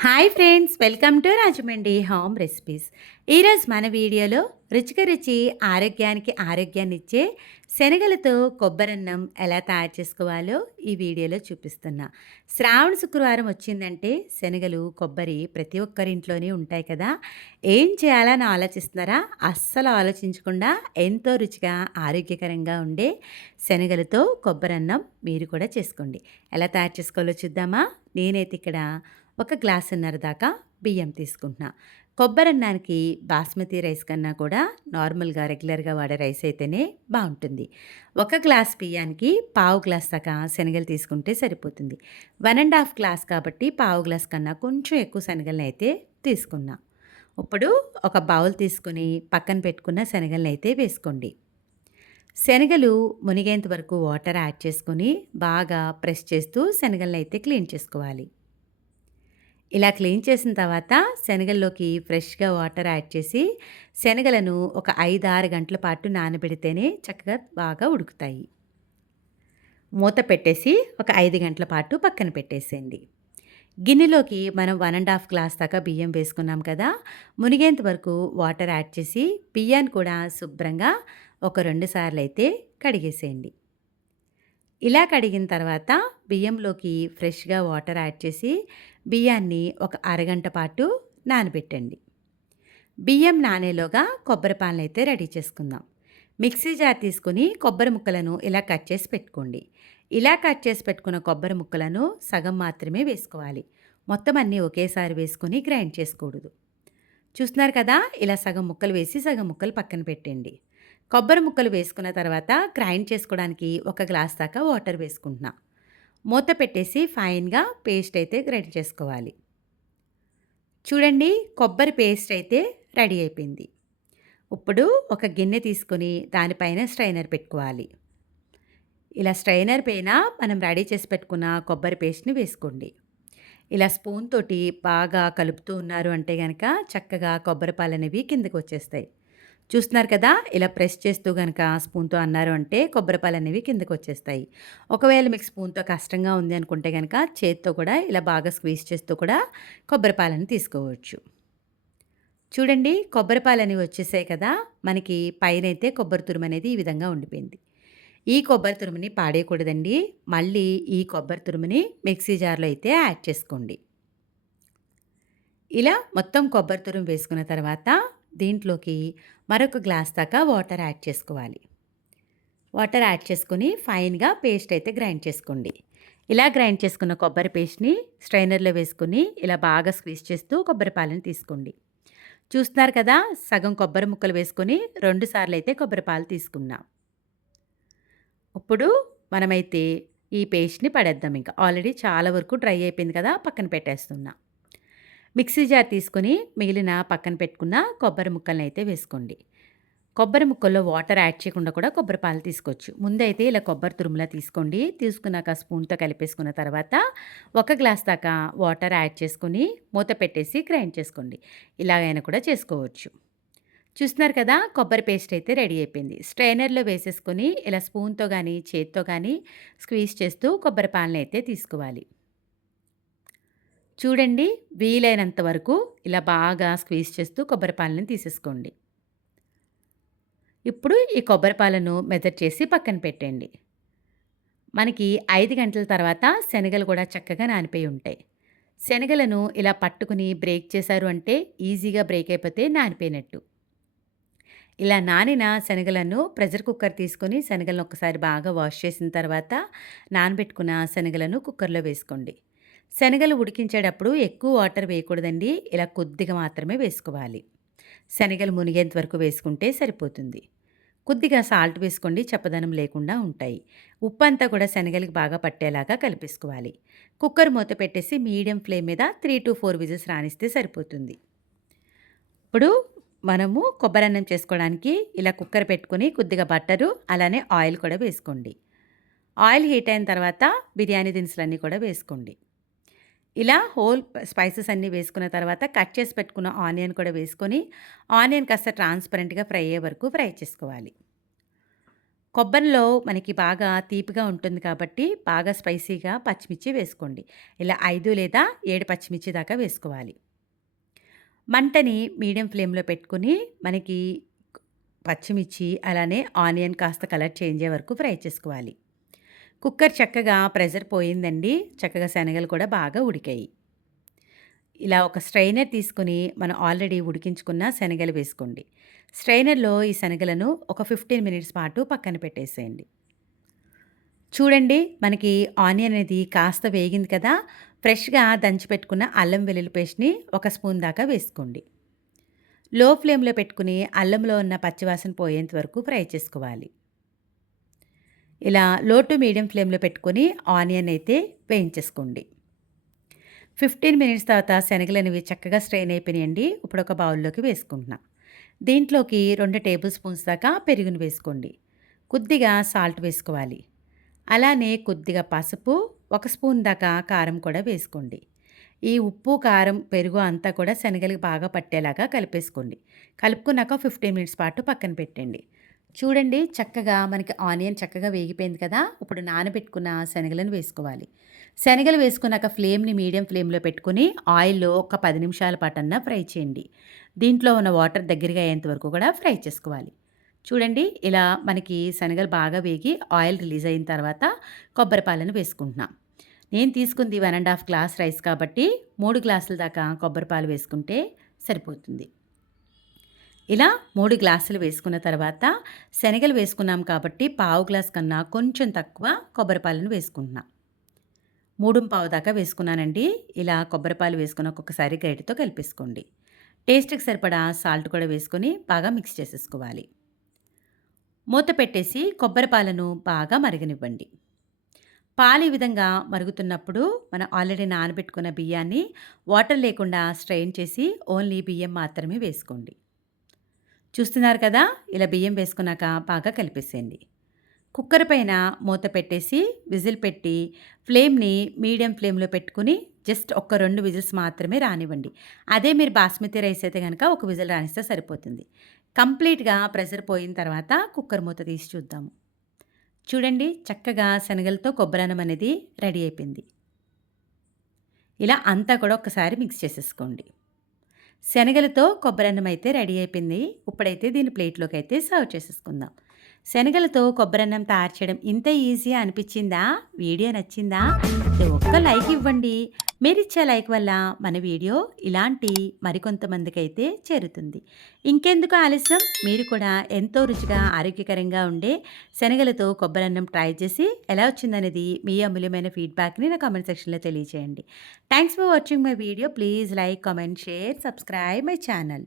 Hi friends, welcome to Rajahmundry home recipes. ఈరోజు మన వీడియోలో రుచికి రుచి ఆరోగ్యానికి ఆరోగ్యాన్ని ఇచ్చే శనగలతో కొబ్బరన్నం ఎలా తయారు చేసుకోవాలో ఈ వీడియోలో చూపిస్తున్నా. శ్రావణ శుక్రవారం వచ్చిందంటే శనగలు, కొబ్బరి ప్రతి ఒక్కరి ఇంట్లోనే ఉంటాయి కదా. ఏం చేయాలని ఆలోచిస్తున్నారా? అస్సలు ఆలోచించకుండా ఎంతో రుచిగా ఆరోగ్యకరంగా ఉండే శనగలతో కొబ్బరన్నం మీరు కూడా చేసుకోండి. ఎలా తయారు చేసుకోవాలో చూద్దామా? నేనైతే ఇక్కడ ఒక గ్లాసున్నర దాకా బియ్యం తీసుకుంటున్నా. కొబ్బరన్నానికి బాస్మతి రైస్ కన్నా కూడా నార్మల్‌గా రెగ్యులర్‌గా వాడే రైస్ అయితేనే బావుంటుంది. ఒక గ్లాస్ బియ్యానికి పావు గ్లాస్ దాకా శనగలు తీసుకుంటే సరిపోతుంది. 1 ½ గ్లాస్ కాబట్టి పావు గ్లాస్ కన్నా కొంచెం ఎక్కువ శనగలనైతే తీసుకున్నా. ఇప్పుడు ఒక బౌల్ తీసుకొని పక్కన పెట్టుకున్న శనగలనైతే వేసుకోండి. శనగలు మునిగేంత వరకు వాటర్ యాడ్ చేసుకొని బాగా ప్రెస్ చేస్తూ శనగలనైతే క్లీన్ చేసుకోవాలి. ఇలా క్లీన్ చేసిన తర్వాత శనగల్లోకి ఫ్రెష్‌గా వాటర్ యాడ్ చేసి శనగలను ఒక 5, 6 గంటల పాటు నానబెడితేనే చక్కగా బాగా ఉడుకుతాయి. మూత పెట్టేసి ఒక 5 గంటల పాటు పక్కన పెట్టేసేయండి. గిన్నెలోకి మనం 1 ½ గ్లాస్ దాకా బియ్యం వేసుకున్నాం కదా. మునిగేంత వరకు వాటర్ యాడ్ చేసి బియ్యాన్ని కూడా శుభ్రంగా ఒక 2 సార్లయితే కడిగేసేయండి. ఇలా కడిగిన తర్వాత బియ్యంలోకి ఫ్రెష్‌గా వాటర్ యాడ్ చేసి బియ్యాన్ని ఒక అరగంట పాటు నానబెట్టండి. బియ్యం నానేలోగా కొబ్బరి పాలనైతే రెడీ చేసుకుందాం. మిక్సీ జార్ తీసుకొని కొబ్బరి ముక్కలను ఇలా కట్ చేసి పెట్టుకోండి. ఇలా కట్ చేసి పెట్టుకున్న కొబ్బరి ముక్కలను సగం మాత్రమే వేసుకోవాలి. మొత్తం అన్నీ ఒకేసారి వేసుకొని గ్రైండ్ చేసుకోకూడదు. చూస్తున్నారు కదా, ఇలా సగం ముక్కలు వేసి సగం ముక్కలు పక్కన పెట్టండి. కొబ్బరి ముక్కలు వేసుకున్న తర్వాత గ్రైండ్ చేసుకోవడానికి ఒక గ్లాస్ దాకా వాటర్ వేసుకుంటున్నా. మూత పెట్టేసి ఫైన్‌గా పేస్ట్ అయితే రెడీ చేసుకోవాలి. చూడండి, కొబ్బరి పేస్ట్ అయితే రెడీ అయిపోయింది. ఇప్పుడు ఒక గిన్నె తీసుకొని దానిపైన స్ట్రైనర్ పెట్టుకోవాలి. ఇలా స్ట్రైనర్ పైన మనం రెడీ చేసి పెట్టుకున్న కొబ్బరి పేస్ట్‌ని వేసుకోండి. ఇలా స్పూన్ తోటి బాగా కలుపుతూ ఉన్నారు అంటే గనక చక్కగా కొబ్బరి పాలనేవి కిందకి వచ్చేస్తాయి. చూస్తున్నారు కదా, ఇలా ప్రెస్ చేస్తూ గనక స్పూన్‌తో అన్నారు అంటే కొబ్బరి పాలనేవి కిందకొచ్చేస్తాయి. ఒకవేళ మీకు స్పూన్‌తో కష్టంగా ఉంది అనుకుంటే గనక చేత్తో కూడా ఇలా బాగా స్క్వీజ్ చేస్తూ కూడా కొబ్బరి పాలని తీసుకోవచ్చు. చూడండి, కొబ్బరి పాలనేవి వచ్చేసాయి కదా. మనకి పైనైతే కొబ్బరి తురుమనేది ఈ విధంగా ఉండిపోయింది. ఈ కొబ్బరి తురుముని పాడేయకూడదండి. మళ్ళీ ఈ కొబ్బరి తురుముని మిక్సీ జార్‌లో అయితే యాడ్ చేసుకోండి. ఇలా మొత్తం కొబ్బరి తురుము వేసుకున్న తర్వాత దీంట్లోకి మరొక గ్లాస్ దాకా వాటర్ యాడ్ చేసుకోవాలి. వాటర్ యాడ్ చేసుకొని ఫైన్‌గా పేస్ట్ అయితే గ్రైండ్ చేసుకోండి. ఇలా గ్రైండ్ చేసుకున్న కొబ్బరి పేస్ట్‌ని స్ట్రైనర్‌లో వేసుకొని ఇలా బాగా స్క్వీజ్ చేస్తూ కొబ్బరి పాలను తీసుకోండి. చూస్తున్నారు కదా, సగం కొబ్బరి ముక్కలు వేసుకొని 2 సార్లయితే కొబ్బరి పాలు తీసుకున్నాం. ఇప్పుడు మనమైతే ఈ పేస్ట్‌ని పడేద్దాం ఇంకా. ఆల్రెడీ చాలా వరకు డ్రై అయిపోయింది కదా, పక్కన పెట్టేస్తున్నా. మిక్సీ జార్ తీసుకొని మిగిలిన పక్కన పెట్టుకున్న కొబ్బరి ముక్కలనైతే వేసుకోండి. కొబ్బరి ముక్కల్లో వాటర్ యాడ్ చేయకుండా కూడా కొబ్బరి పాలు తీసుకోవచ్చు. ముందైతే ఇలా కొబ్బరి తురుములా తీసుకోండి. తీసుకున్నాక స్పూన్‌తో కలిపేసుకున్న తర్వాత ఒక గ్లాస్ దాకా వాటర్ యాడ్ చేసుకొని మూత పెట్టేసి గ్రైండ్ చేసుకోండి. ఇలాగైనా కూడా చేసుకోవచ్చు. చూస్తున్నారు కదా, కొబ్బరి పేస్ట్ అయితే రెడీ అయిపోయింది. స్ట్రైనర్‌లో వేసేసుకొని ఇలా స్పూన్‌తో గానీ, చేత్తో గానీ స్క్వీజ్ చేస్తూ కొబ్బరి పాలనైతే తీసుకోవాలి. చూడండి, వీలైనంత వరకు ఇలా బాగా స్క్వీజ్ చేస్తూ కొబ్బరి పాలను తీసేసుకోండి. ఇప్పుడు ఈ కొబ్బరి పాలను మెజర్ చేసి పక్కన పెట్టండి. మనకి 5 గంటల తర్వాత శనగలు కూడా చక్కగా నానిపోయి ఉంటాయి. శనగలను ఇలా పట్టుకుని బ్రేక్ చేశారు అంటే ఈజీగా బ్రేక్ అయిపోతే నానిపోయినట్టు. ఇలా నానిన శనగలను ప్రెషర్ కుక్కర్ తీసుకొని శనగలను ఒకసారి బాగా వాష్ చేసిన తర్వాత నానబెట్టుకున్న శనగలను కుక్కర్‌లో వేసుకోండి. శనగలు ఉడికించేటప్పుడు ఎక్కువ వాటర్ వేయకూడదండి. ఇలా కొద్దిగా మాత్రమే వేసుకోవాలి. శనగలు మునిగేంత వరకు వేసుకుంటే సరిపోతుంది. కొద్దిగా సాల్ట్ వేసుకోండి, చప్పదనం లేకుండా ఉంటాయి. ఉప్పు అంతా కూడా శనగలకి బాగా పట్టేలాగా కలిపేసుకోవాలి. కుక్కర్ మూత పెట్టేసి మీడియం ఫ్లేమ్ మీద 3-4 విజిల్స్ రానిస్తే సరిపోతుంది. ఇప్పుడు మనము కొబ్బరన్నం చేసుకోవడానికి ఇలా కుక్కర్ పెట్టుకొని కొద్దిగా బట్టరు అలానే ఆయిల్ కూడా వేసుకోండి. ఆయిల్ హీట్ అయిన తర్వాత బిర్యానీ దినుసులన్నీ కూడా వేసుకోండి. ఇలా హోల్ స్పైసెస్ అన్నీ వేసుకున్న తర్వాత కట్ చేసి పెట్టుకున్న ఆనియన్ కూడా వేసుకొని ఆనియన్ కాస్త ట్రాన్స్పరెంట్‌గా ఫ్రై అయ్యే వరకు ఫ్రై చేసుకోవాలి. కొబ్బరిలో మనకి బాగా తీపిగా ఉంటుంది కాబట్టి, బాగా స్పైసీగా పచ్చిమిర్చి వేసుకోండి. ఇలా 5 లేదా 7 పచ్చిమిర్చి దాకా వేసుకోవాలి. మంటని మీడియం ఫ్లేమ్‌లో పెట్టుకొని, మనకి పచ్చిమిర్చి, అలానే ఆనియన్ కాస్త కలర్ చేంజ్ అయ్యే వరకు ఫ్రై చేసుకోవాలి. కుక్కర్ చక్కగా ప్రెషర్ పోయిందండి. చక్కగా శనగలు కూడా బాగా ఉడికాయి. ఇలా ఒక స్ట్రైనర్ తీసుకొని మనం ఆల్రెడీ ఉడికించుకున్న శనగలు వేసుకోండి. స్ట్రైనర్‌లో ఈ శనగలను ఒక 15 మినిట్స్ పాటు పక్కన పెట్టేసేయండి. చూడండి మనకి ఆనియన్ అనేది కాస్త వేగింది కదా! ఫ్రెష్‌గా దంచి పెట్టుకున్న అల్లం వెల్లుల్లి పేస్ట్‌ని ఒక స్పూన్ దాకా వేసుకోండి. లో ఫ్లేమ్‌లో పెట్టుకొని అల్లంలో ఉన్న పచ్చివాసన పోయేంత వరకు ఫ్రై చేసుకోవాలి. ఇలా లో టు మీడియం ఫ్లేమ్‌లో పెట్టుకొని ఆనియన్ అయితే వేయించేసుకోండి. 15 మినిట్స్ తర్వాత శనగలనేవి చక్కగా స్ట్రెయిన్ అయిపోయినాయండి. ఇప్పుడు ఒక బౌల్‌లోకి వేసుకుంటున్నా. దీంట్లోకి 2 టేబుల్ స్పూన్స్ దాకా పెరుగుని వేసుకోండి. కొద్దిగా సాల్ట్ వేసుకోవాలి. అలానే కొద్దిగా పసుపు, 1 స్పూన్ దాకా కారం కూడా వేసుకోండి. ఈ ఉప్పు, కారం, పెరుగు అంతా కూడా శనగలకి బాగా పట్టేలాగా కలిపేసుకోండి. కలుపుకున్నాక 15 మినిట్స్ పాటు పక్కన పెట్టండి. చూడండి చక్కగా మనకి ఆనియన్ చక్కగా వేగిపోయింది కదా! ఇప్పుడు నానబెట్టుకున్న శనగలను వేసుకోవాలి. శనగలు వేసుకున్నాక ఫ్లేమ్‌ని మీడియం ఫ్లేమ్‌లో పెట్టుకొని ఆయిల్‌లో ఒక 10 నిమిషాల పాటన్నా ఫ్రై చేయండి. దీంట్లో ఉన్న వాటర్ దగ్గరగా అయ్యేంత వరకు కూడా ఫ్రై చేసుకోవాలి. చూడండి ఇలా మనకి శనగలు బాగా వేగి ఆయిల్ రిలీజ్ అయిన తర్వాత కొబ్బరి పాలను వేసుకుంటున్నా. నేను తీసుకుంది 1 ½ గ్లాస్ రైస్ కాబట్టి 3 గ్లాసుల దాకా కొబ్బరి పాలు వేసుకుంటే సరిపోతుంది. ఇలా 3 గ్లాసులు వేసుకున్న తర్వాత శనగలు వేసుకున్నాం కాబట్టి పావు గ్లాస్ కన్నా కొంచెం తక్కువ కొబ్బరి పాలను వేసుకుంటున్నా. 3:15 దాకా వేసుకున్నానండి. ఇలా కొబ్బరి పాలు వేసుకొని ఒక్కొక్కసారి గరిటెతో కలిపేసుకోండి. టేస్ట్‌కి సరిపడా సాల్ట్ కూడా వేసుకొని బాగా మిక్స్ చేసేసుకోవాలి. మూత పెట్టేసి కొబ్బరి పాలను బాగా మరగనివ్వండి. పాలు ఈ విధంగా మరుగుతున్నప్పుడు మనం ఆల్రెడీ నానబెట్టుకున్న బియ్యాన్ని వాటర్ లేకుండా స్ట్రెయిన్ చేసి ఓన్లీ బియ్యం మాత్రమే వేసుకోండి. చూస్తున్నారు కదా! ఇలా బియ్యం వేసుకున్నాక బాగా కలిపేసేయండి. కుక్కర్ పైన మూత పెట్టేసి విజిల్ పెట్టి ఫ్లేమ్‌ని మీడియం ఫ్లేమ్‌లో పెట్టుకొని జస్ట్ ఒక 2 విజిల్స్ మాత్రమే రానివ్వండి. అదే మీరు బాస్మతి రైస్ అయితే గనక ఒక విజిల్ రానిస్తే సరిపోతుంది. కంప్లీట్‌గా ప్రెషర్ పోయిన తర్వాత కుక్కర్ మూత తీసి చూద్దాము. చూడండి చక్కగా శనగలతో కొబ్బరన్నం అనేది రెడీ అయిపోయింది. ఇలా అంతా కూడా ఒక్కసారి మిక్స్ చేసేసుకోండి. శనగలతో కొబ్బరన్నం అయితే రెడీ అయిపోయింది. ఇప్పుడైతే దీన్ని ప్లేట్‌లోకైతే సర్వ్ చేసేసుకుందాం. శనగలతో కొబ్బరన్నం తయారు చేయడం ఇంత ఈజీ అనిపిచ్చిందా? వీడియో నచ్చిందా? అయితే ఒక్క లైక్ ఇవ్వండి. మీరిచ్చే లైక్ వల్ల మన వీడియో ఇలాంటి మరికొంతమందికైతే చేరుతుంది. ఇంకెందుకు ఆలస్యం? మీరు కూడా ఎంతో రుచిగా, ఆరోగ్యకరంగా ఉండే శనగలతో కొబ్బరన్నం ట్రై చేసి ఎలా వచ్చిందనేది మీ అమూల్యమైన ఫీడ్‌బ్యాక్‌ని నా కామెంట్ సెక్షన్‌లో తెలియచేయండి. Thanks for watching my video. Please like, comment, share, subscribe my channel.